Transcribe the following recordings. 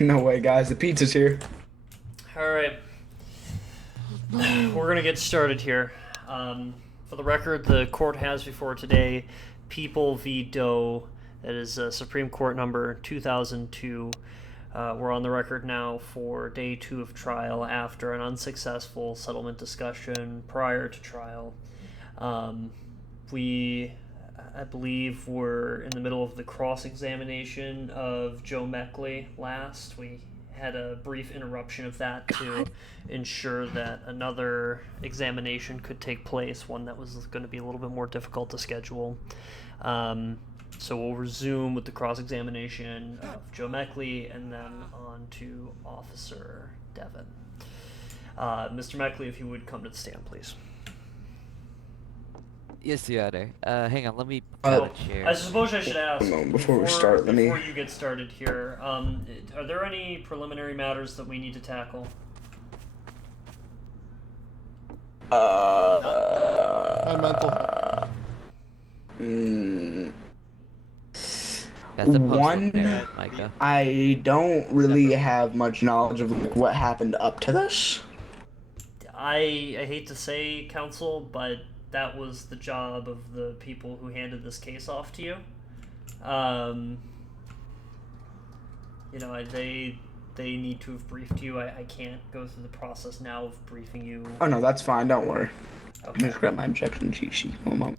No way, guys. The pizza's here. All right, we're gonna get started here. For the record, the court has before today People v. Doe. That is Supreme Court number 2002. We're on the record now for day 2 of trial after an unsuccessful settlement discussion prior to trial. I believe, were in the middle of the cross-examination of Joe Meckley last. We had a brief interruption of that to ensure that another examination could take place, one that was going to be a little bit more difficult to schedule. So we'll resume with the cross-examination of Joe Meckley and then on to Officer Devon. Mr. Meckley, if you would come to the stand, please. Yes, Your Honor. Hang on, let me Uh, put a chair. I suppose I should ask, Before we start, let me- before you get started here, are there any preliminary matters that we need to tackle? My mental. That's a One, post Micah. I don't really have much knowledge of like, what happened up to this. I hate to say, counsel, but that was the job of the people who handed this case off to you. They need to have briefed you. I can't go through the process now of briefing you. Oh no, that's fine. Don't worry. Let me Okay. just grab my objection cheat sheet. One moment.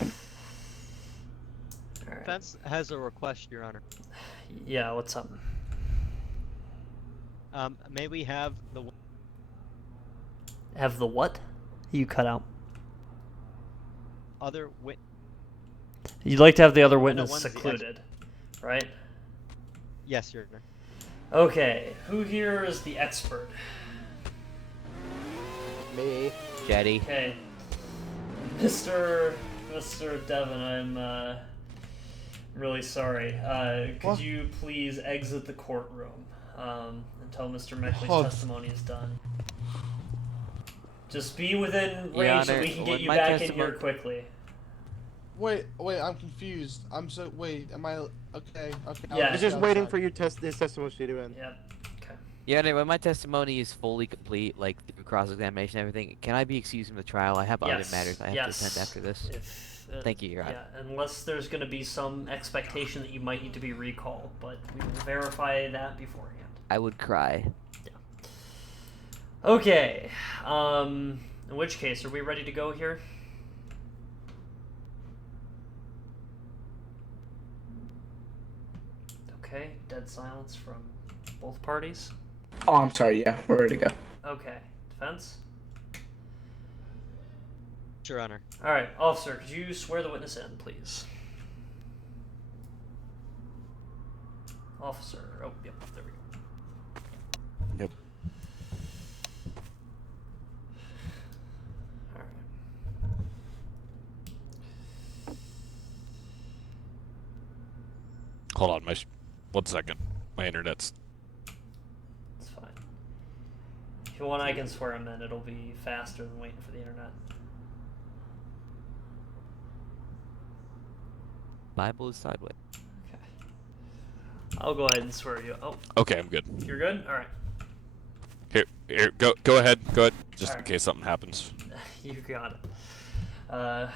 All right. Defense has a request, Your Honor. Yeah, what's up? May we have the Have the what? You cut out. other wit? You'd like to have the other witness one's the secluded, right? Yes, Your Honor. Okay, who here is the expert? Me. Jetty. Okay, Mr. Devon, I'm really sorry. Could What? you please exit the courtroom until Mr. Meckley's Oh. testimony is done? Just be within Your range so Honor, we can get when you my back in here testimony- quickly. Wait, I'm confused. Am I okay? Okay. Yeah. I'll He's He's just be waiting outside. for his testimony to end. Yep. Okay. Your Honor, when my testimony is fully complete, like through cross-examination and everything, can I be excused from the trial? I have other Yes. matters I have Yes. to attend after this. If, Thank you, Your Honor. Yeah, unless there's going to be some expectation that you might need to be recalled, but we will verify that beforehand. I would cry. Okay. In which case, are we ready to go here? Okay. Dead silence from both parties. Oh, I'm sorry. Yeah, we're ready to go. Okay. Defense? Your Honor. All right, officer, could you swear the witness in, please? Officer. Oh, yep, there we go. Yep. All right. Hold on, 1 second. My internet's. It's fine. If you want, I can swear him in. It'll be faster than waiting for the internet. Bible is sideways. Okay. I'll go ahead and swear you. Oh, Okay, I'm good. you're good? All right. Here, go ahead, just in Alright. case something happens. You got it. All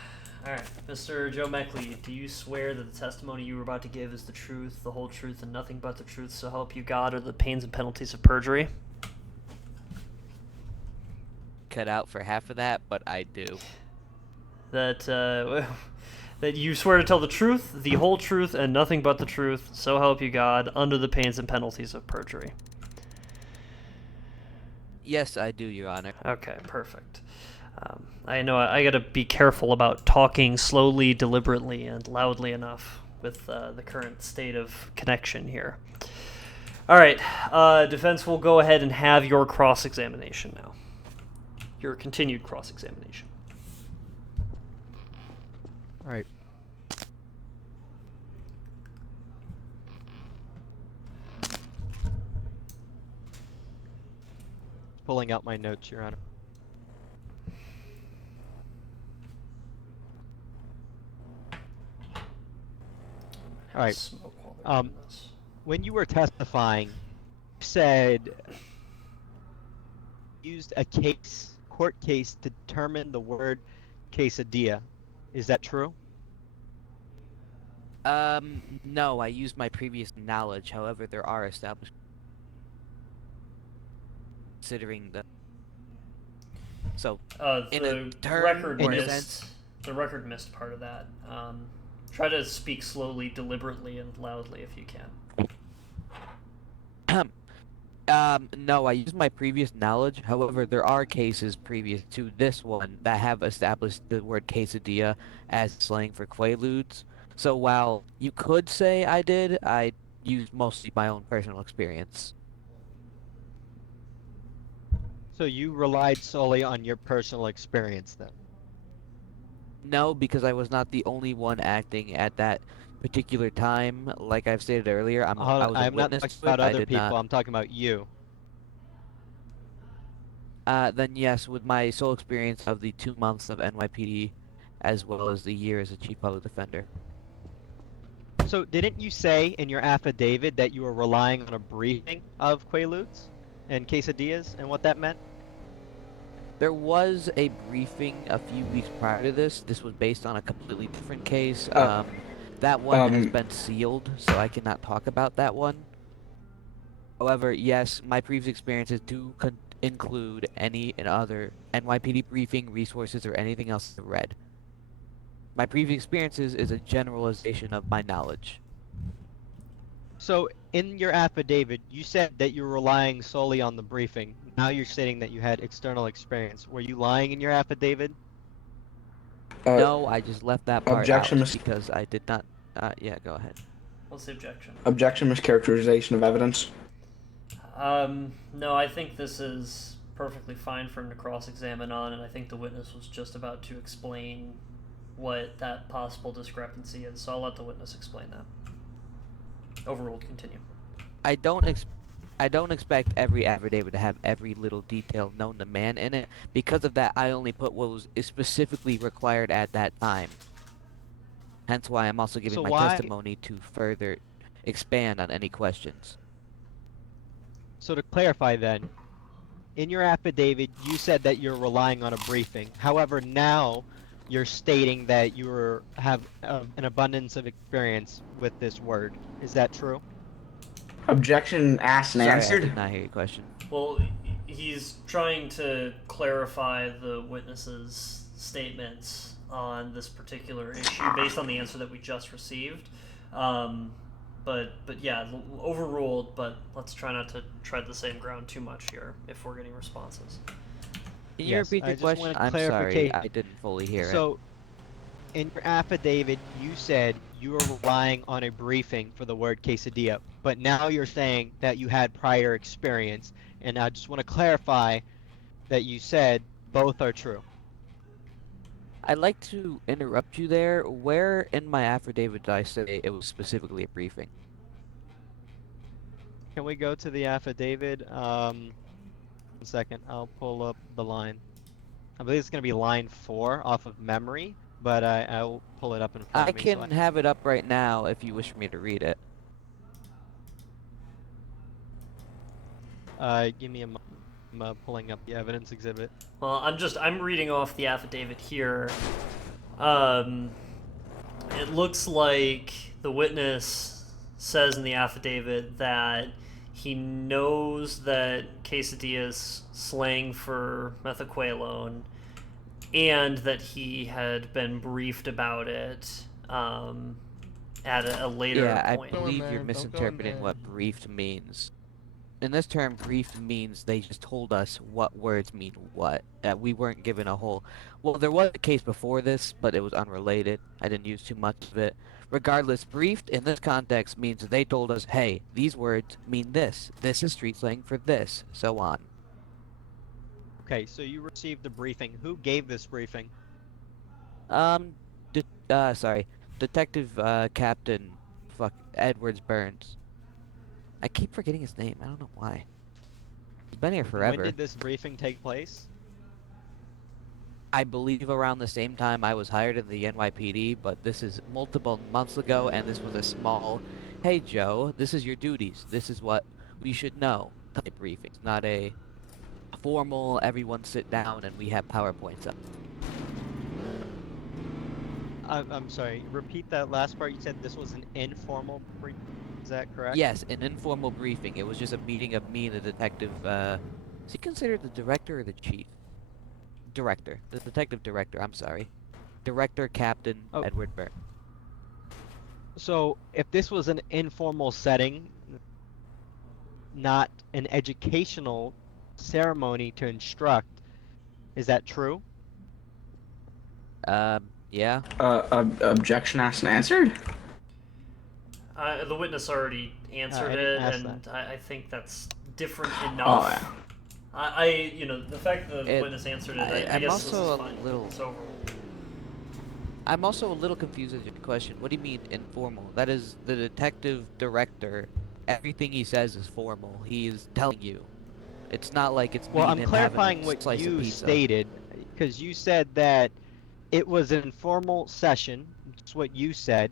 right. Mr. Joe Meckley, do you swear that the testimony you were about to give is the truth, the whole truth, and nothing but the truth, so help you God, or the pains and penalties of perjury? Cut out for half of that, but I do. That, that you swear to tell the truth, the whole truth, and nothing but the truth, so help you God, under the pains and penalties of perjury. Yes, I do, Your Honor. Okay, perfect. I know I gotta be careful about talking slowly, deliberately, and loudly enough with the current state of connection here. All right, defense will go ahead and have your cross-examination now. Your continued cross-examination. All right. Pulling out my notes, Your Honor. All right. Smoke while Um, when you were testifying, you said used a court case to determine the word quesadilla. Is that true? No, I used my previous knowledge. However, there are established considering the. So, in a The term record or And- missed. sense, The record missed part of that. Try to speak slowly, deliberately, and loudly if you can. no, I used my previous knowledge. However, there are cases previous to this one that have established the word quesadilla as slang for quaaludes. So while you could say I did, I used mostly my own personal experience. So you relied solely on your personal experience then? No, because I was not the only one acting at that particular time. Like I've stated earlier, I was a I'm not witness talking to it. about I other did people, not. I'm talking about you. Then yes, with my sole experience of the 2 months of NYPD, as well as the year as a chief public defender. So didn't you say in your affidavit that you were relying on a briefing of quaaludes and quesadillas and what that meant? There was a briefing a few weeks prior to this. This was based on a completely different case. That one has been sealed, so I cannot talk about that one. However, yes, my previous experiences do include any and other NYPD briefing, resources, or anything else I've read. My previous experiences is a generalization of my knowledge. So in your affidavit, you said that you were relying solely on the briefing. Now you're stating that you had external experience. Were you lying in your affidavit? No, I just left that part out Objection, because I did not. Yeah, go ahead. What's the objection? Objection, mischaracterization of evidence. No, I think this is perfectly fine for him to cross-examine on, and I think the witness was just about to explain what that possible discrepancy is, so I'll let the witness explain that. Overruled, continue. I don't expect every affidavit to have every little detail known to man in it. Because of that, I only put what was specifically required at that time. Hence why I'm also giving So my why- testimony to further expand on any questions. So to clarify then, in your affidavit, you said that you're relying on a briefing. However, now you're stating that you have an abundance of experience with this word. Is that true? Objection asked and Sorry, I answered. did not hear your question. Well, he's trying to clarify the witness's statements on this particular issue based on the answer that we just received. But yeah, overruled, but let's try not to tread the same ground too much here if we're getting responses. Can you Yes, repeat I your just question? wanted I'm sorry, clarification. I didn't fully hear it. So, in your affidavit, you said you were relying on a briefing for the word quesadilla, but now you're saying that you had prior experience, and I just want to clarify that you said both are true. I'd like to interrupt you there. Where in my affidavit did I say it was specifically a briefing? Can we go to the affidavit? 1 second, I'll pull up the line. I believe it's going to be line 4 off of memory, but I'll pull it up in front I of me. can have it up right now if you wish for me to read it. Give me a moment. I'm pulling up the evidence exhibit. Well, I'm reading off the affidavit here. It looks like the witness says in the affidavit that he knows that quesadilla is slang for methaqualone, and that he had been briefed about it at a later Yeah, point. I believe there, you're don't go in misinterpreting there. what briefed means. In this term, briefed means they just told us what words mean what. We weren't given a whole... Well, there was a case before this, but it was unrelated. I didn't use too much of it. Regardless, briefed in this context means they told us, hey, these words mean this. This is street slang for this, so on. Okay, so you received the briefing. Who gave this briefing? Sorry. Detective, Captain, Edwards Burns. I keep forgetting his name. I don't know why. He's been here forever. When did this briefing take place? I believe around the same time I was hired in the NYPD, but this is multiple months ago, and this was a small hey Joe, this is your duties. This is what we should know type briefings, not a formal everyone sit down and we have PowerPoints up. I'm sorry. Repeat that last part. You said this was an informal brief. Is that correct? Yes, an informal briefing. It was just a meeting of me and the detective. Is he considered the director or the chief? Director. The detective director, I'm sorry. Director Captain Oh. Edward Burr. So if this was an informal setting, not an educational ceremony to instruct, is that true? Yeah. Objection asked and answered. The witness already answered I didn't it, ask and that. I think that's different Oh, enough. yeah. The fact that the It- witness answered it, I I'm guess also this is a fine. little- It's overruled. I'm also a little confused with your question. What do you mean informal? That is the detective director. Everything he says is formal. He is telling you. It's not like it's me Well, and I'm him having clarifying a what slice of you pizza. stated, because you said that it was an informal session. That's what you said.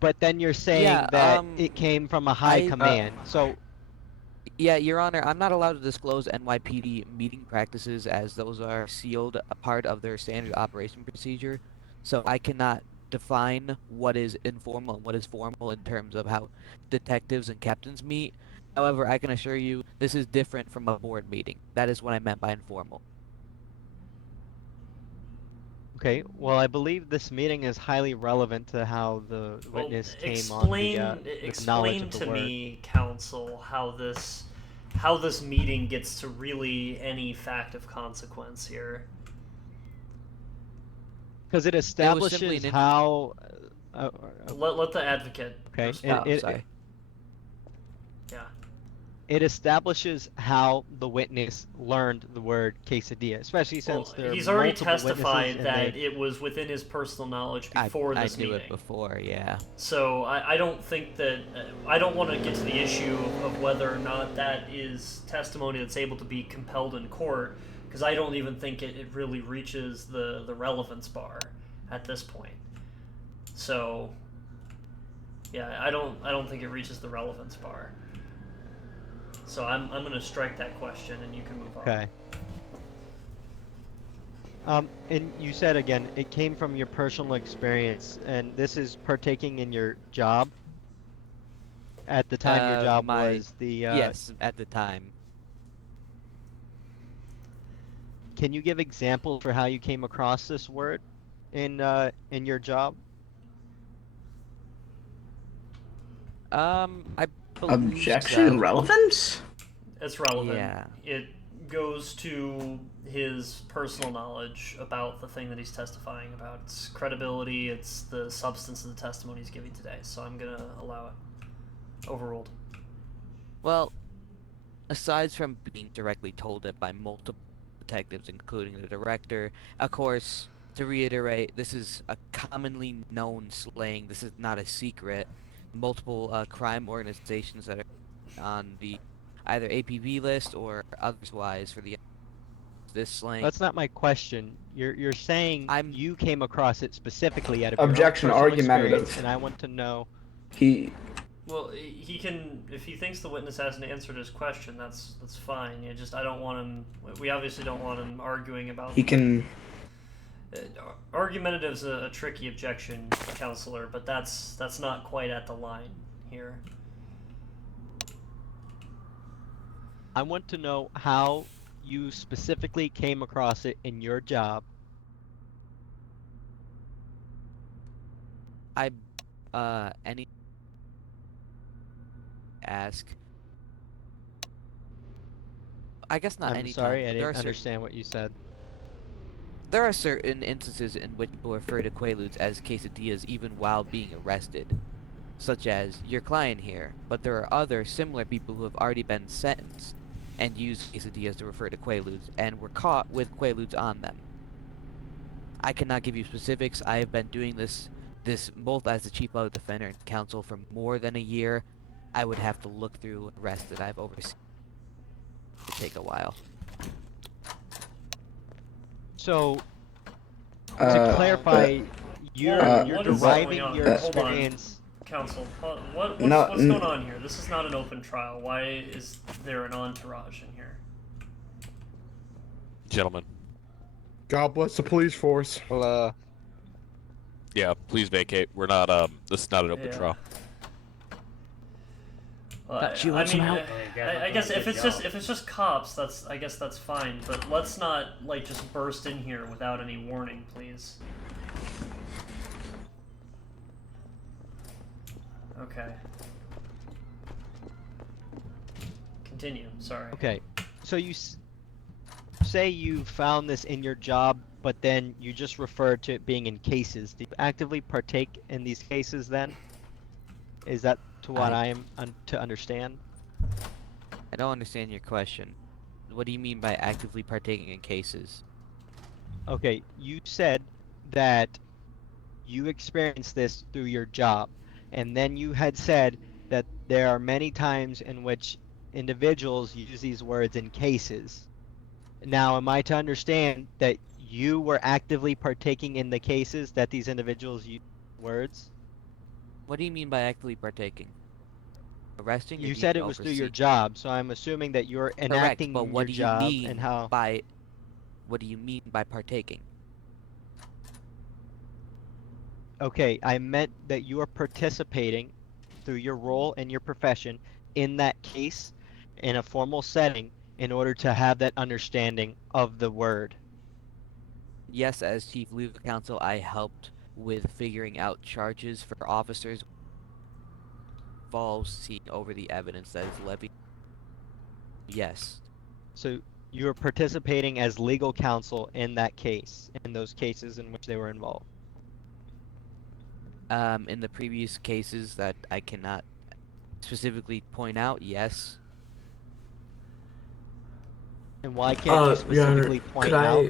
But then you're saying Yeah, that it came from a high I command. So, Yeah, Your Honor, I'm not allowed to disclose NYPD meeting practices as those are sealed a part of their standard operation procedure. So I cannot define what is informal and what is formal in terms of how detectives and captains meet. However, I can assure you this is different from a board meeting. That is what I meant by informal. okay, well, I believe this meeting is highly relevant to how the Well, witness came on the knowledge explain of the to word. me, counsel, how this meeting gets to really any fact of consequence here. Because it simply establishes an how. Let the advocate Okay, respond. I'm sorry. Yeah. it establishes how the witness learned the word quesadilla, especially since Well, there are he's already multiple witnesses testified and that they. it was within his personal knowledge before I this knew meeting. it before, yeah. So I don't think that I don't want to get to the issue of whether or not that is testimony that's able to be compelled in court, because I don't even think it really reaches the relevance bar at this point. So yeah, I don't think it reaches the relevance bar. So I'm gonna strike that question and you can move on. Okay. And you said again, it came from your personal experience, and this is partaking in your job. At the time, your job was the. Yes, at the time. Can you give examples for how you came across this word in your job? I believe Objection so. relevance. It's relevant. Yeah. It goes to his personal knowledge about the thing that he's testifying about. It's credibility, it's the substance of the testimony he's giving today. So I'm going to allow it. Overruled. Well, aside from being directly told it by multiple detectives, including the director, of course, to reiterate, this is a commonly known slang. This is not a secret. Multiple crime organizations that are on the either APB list or otherwise for the this slang. That's not my question. You're saying you came across it specifically out of Objection your own personal argumentative. experience, and I want to know. Well, he can, if he thinks the witness hasn't answered his question, that's fine. I don't want him. We obviously don't want him arguing about. He can. Argumentative's a tricky objection, counselor, but that's not quite at the line here. I want to know how you specifically came across it in your job. Any ask. I guess not I'm any sorry, time. I There didn't are understand what you said. There are certain instances in which people refer to Quaaludes as quesadillas even while being arrested, such as your client here, but there are other similar people who have already been sentenced and use quesadillas to refer to Quaaludes and were caught with Quaaludes on them. I cannot give you specifics. I have been doing this both as the chief public defender and counsel for more than a year. I would have to look through arrests that I've overseen. It would take a while. So, to clarify, you're what is deriving going on? your Hold on. experience. Counsel, what's No, going on here? This is not an open trial. Why is there an entourage in here? Gentlemen. God bless the police force. Well, Yeah, please vacate. We're not, this is not an open Yeah. trial. Well, Thought you want some help? I guess if it's just cops, I guess that's fine. But let's not like just burst in here without any warning, please. Okay. Continue. Sorry. Okay, so you say you found this in your job, but then you just referred to it being in cases. Do you actively partake in these cases then? Is that to what I am to understand? I don't understand your question. What do you mean by actively partaking in cases? Okay, you said that you experienced this through your job, and then you had said that there are many times in which individuals use these words in cases. Now, am I to understand that you were actively partaking in the cases that these individuals use words? What do you mean by actively partaking? Arresting? Or do You you said mean it was through your oversee? job, so I'm assuming that you're Correct, enacting but what your do you job mean and how. by what do you mean by partaking? Okay, I meant that you are participating through your role and your profession in that case in a formal setting in order to have that understanding of the word. Yes, as chief legal counsel, I helped with figuring out charges for officers involved seeing over the evidence that is levied. Yes. So you're participating as legal counsel in that case, in those cases in which they were involved. In the previous cases that I cannot specifically point out, yes. And why can't you specifically point out?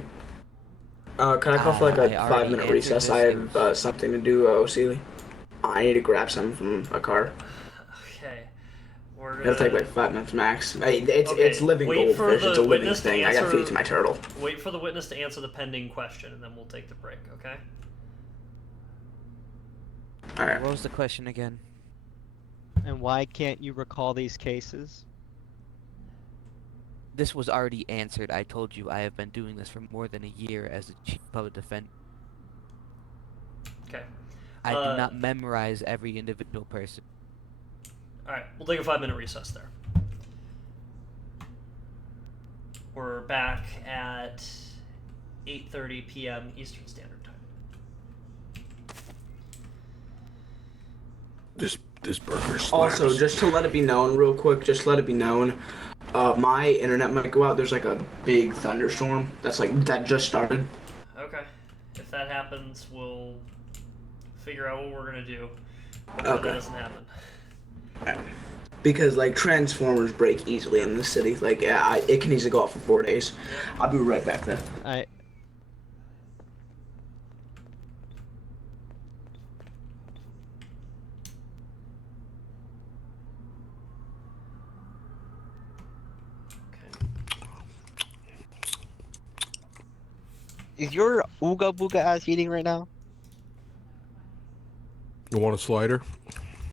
Could I call for like I a already 5-minute answered recess? this. I It have was- something to do, O'Sealy. I need to grab something from a car. Okay. We're It'll take gonna like 5 minutes max. Hey, it's Okay, living wait for goldfish. It's a the living witness to thing. I gotta feed it answer- to my turtle. wait for the witness to answer the pending question, and then we'll take the break. Okay. All right. What was the question again? And why can't you recall these cases? This was already answered. I told you I have been doing this for more than a year as a chief public defender. Okay. I do not memorize every individual person. All right. We'll take a 5-minute recess there. We're back at 8:30 p.m. Eastern Standard Time. This burger slaps. Also, just to let it be known real quick, my internet might go out. There's like a big thunderstorm that just started. Okay. If that happens, we'll figure out what we're gonna do. Hopefully that doesn't happen. Because like transformers break easily in this city. Like it can easily go out for 4 days. I'll be right back then. is your Ooga Booga ass eating right now? You want a slider?